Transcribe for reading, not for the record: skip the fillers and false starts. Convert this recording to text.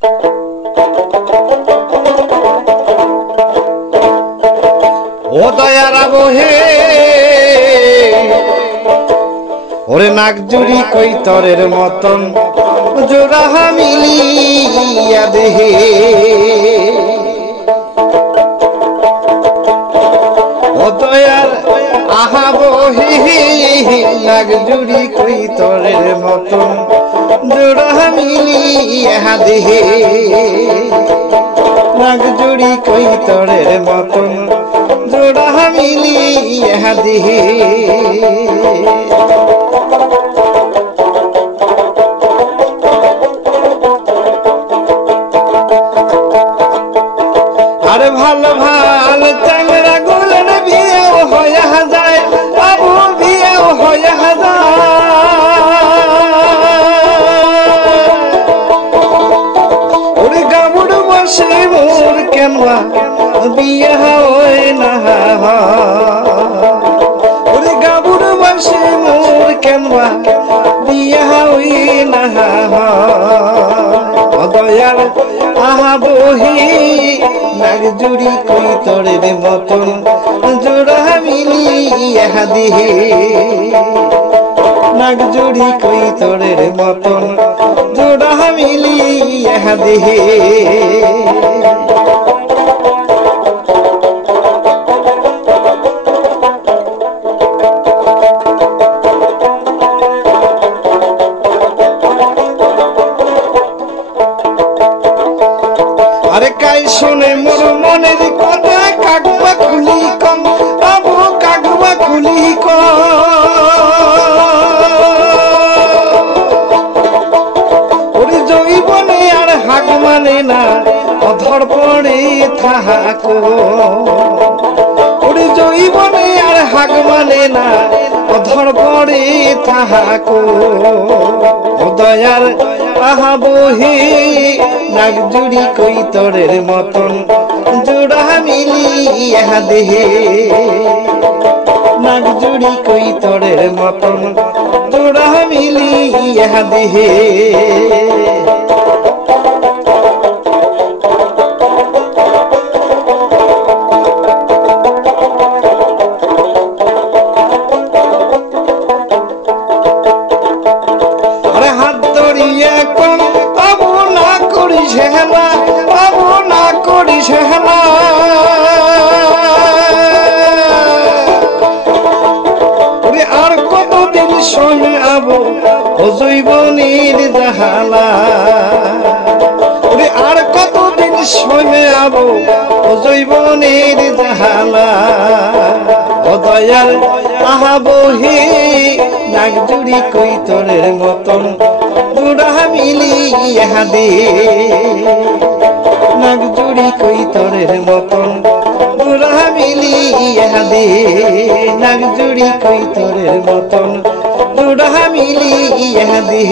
ও দয়ার আবহে ওরে নাগজুড়ি কৈতরের মতন জোড়া মিলিয়া দেহে ও দয়ার আহা বহে নাগজুড়ি কৈতরের মতন জোড়া মিলিয়া দেহে নাগজুড়ি কৈতরের মতন জোড়া মিলিয়া দেহে আরে ভালো ভালো চ্যাংড়া গুলের বিয়েও হইয়া যায় বাবু বিয়েও হইয়া যায় ওরে গামুড় বসে মোর কেনবা বিয়ে হয় না ওরে গামুড় বসে মোর কেনবা বিয়ে হয় না দয়ার আহা বহি নাগজুড়ি কৈতরের মতন জোড়া মিলিয়া দেহে নাগজুড়ি কৈতরের মতন জোড়া মিলিয়া দেহে আরে কাই শুনে মোর মনের কথা কাকুয়া খুলি কম বাবু কাকুয়া খুলি কম ওরে জৈবনে আর হাক মানে না অধর পড়ে থাকো ওরে জৈবনে আর হাক মানে না অধর পড়ে থাকো দয়ার আহা বহে নাগজুড়ি কৈতরের মতন জোড়া মিলিয়া দেহে নাগজুড়ি কৈতরের মতন জোড়া মিলিয়া দেহে আরে হাত ধরিয়া কোন বাবু না করিস হেলা বাবু না করিস হেলা ওরে আর কতদিন শোনে আবু ও জৈবনের জাহালা ওরে আর কতদিন শোনে আবু ও জৈবনের জাহালা ও দয়ার আহা বহে নাগজুড়ি কৈতরের মতন জোড়া মিলিয়া দে নাগজুড়ি কৈতরের মতন জোড়া মিলিয়া দে নাগজুড়ি কৈতরের মতন জোড়া মিলিয়া দে